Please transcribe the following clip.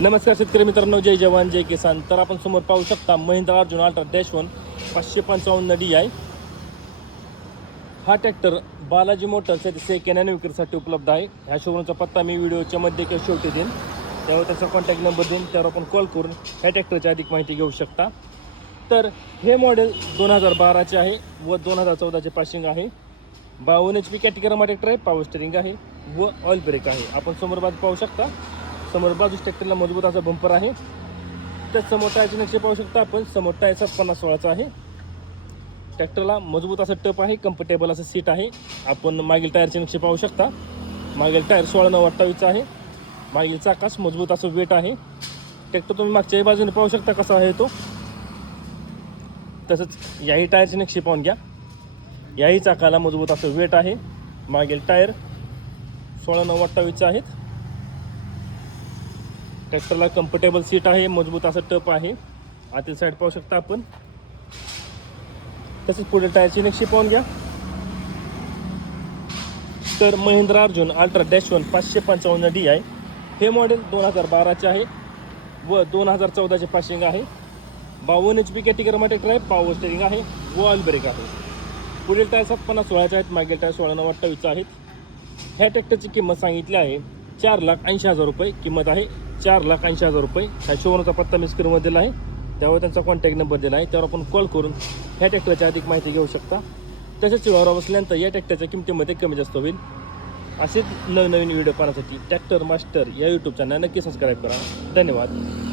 नमस्कार शेतकरी मित्रांनो, जय जवान जय किसान. तर आपण समोर पाहू शकता महिंद्रा अर्जुन अल्ट्रा -1 555 DI. हा ट्रॅक्टर बालाजी मोटर्स येथे सेकंड हँड विक्रीसाठी उपलब्ध आहे. ह्या शोरूमचा पत्ता मी व्हिडिओच्या मध्ये किंवा शेवटी देईन, त्यावर त्याचा कॉन्टॅक्ट नंबर देईन, त्यावर आपण कॉल करून ह्या ट्रॅक्टरची अधिक माहिती घेऊ शकता. तर हे मॉडेल 2012चे आहे व 2014चे पासिंग आहे. 52 HP कॅटेगरीमध्ये ट्रॅक्टर आहे, पॉवर स्टेरिंग आहे व ऑइल ब्रेक आहे. आपण समोर बाजू पाहू शकता, समोर बाजूस ट्रॅक्टरला मजबूत असा बंपर आहे. तर समोर टायरचे नक्षे पाहू शकता आपण, समोर टायर 50/16चा आहे. ट्रॅक्टरला मजबूत असं टप आहे, कम्फर्टेबल असं सीट आहे. आपण मागील टायरचे नक्षे पाहू शकता, मागील टायर 16/9/28चा आहे. मागील चाकास मजबूत असं वेट आहे. ट्रॅक्टर तुम्ही मागच्याही बाजूने पाहू शकता कसा आहे तो. तसंच याही टायरचे नक्षे पाहून घ्या, याही चाकाला मजबूत असं वेट आहे. मागील टायर 16/9/28चे आहेत. ट्रॅक्टरला कम्फर्टेबल सीट आहे, मजबूत असं टप आहे. आतील साईड पाहू शकता आपण. तसेच पुढे टायरची नक्षी पाहून घ्या. तर महिंद्रा अर्जुन अल्ट्रा -1 555 DI हे मॉडेल 2012चे आहे व 2014चे पासिंग आहे. 52 HP कॅटेगरीमध्ये ट्रॅक्टर आहे, पॉवर स्टेरिंग आहे व ऑइल ब्रेक आहे. पुढील टायर 50/16चे आहेत, मागील टायर 16/9/28चे आहेत. ह्या ट्रॅक्टरची किंमत सांगितली आहे 4,80,000 रुपये किंमत आहे. 4,80,000 रुपये. ह्या शोरूमचा पत्ता मी स्क्रीनवर दिला आहे, त्यावर त्यांचा कॉन्टॅक्ट नंबर दिला आहे, त्यावर आपण कॉल करून ह्या ट्रॅक्टरची अधिक माहिती घेऊ शकता. तसेच व्यवहार बसल्यानंतर या ट्रॅक्टरच्या किमतीमध्ये कमी जास्त होईल. असेच नवीन व्हिडिओ पाहण्यासाठी ट्रॅक्टर मास्टर या यूट्यूब चॅनल नक्की सबस्क्राईब करा. धन्यवाद.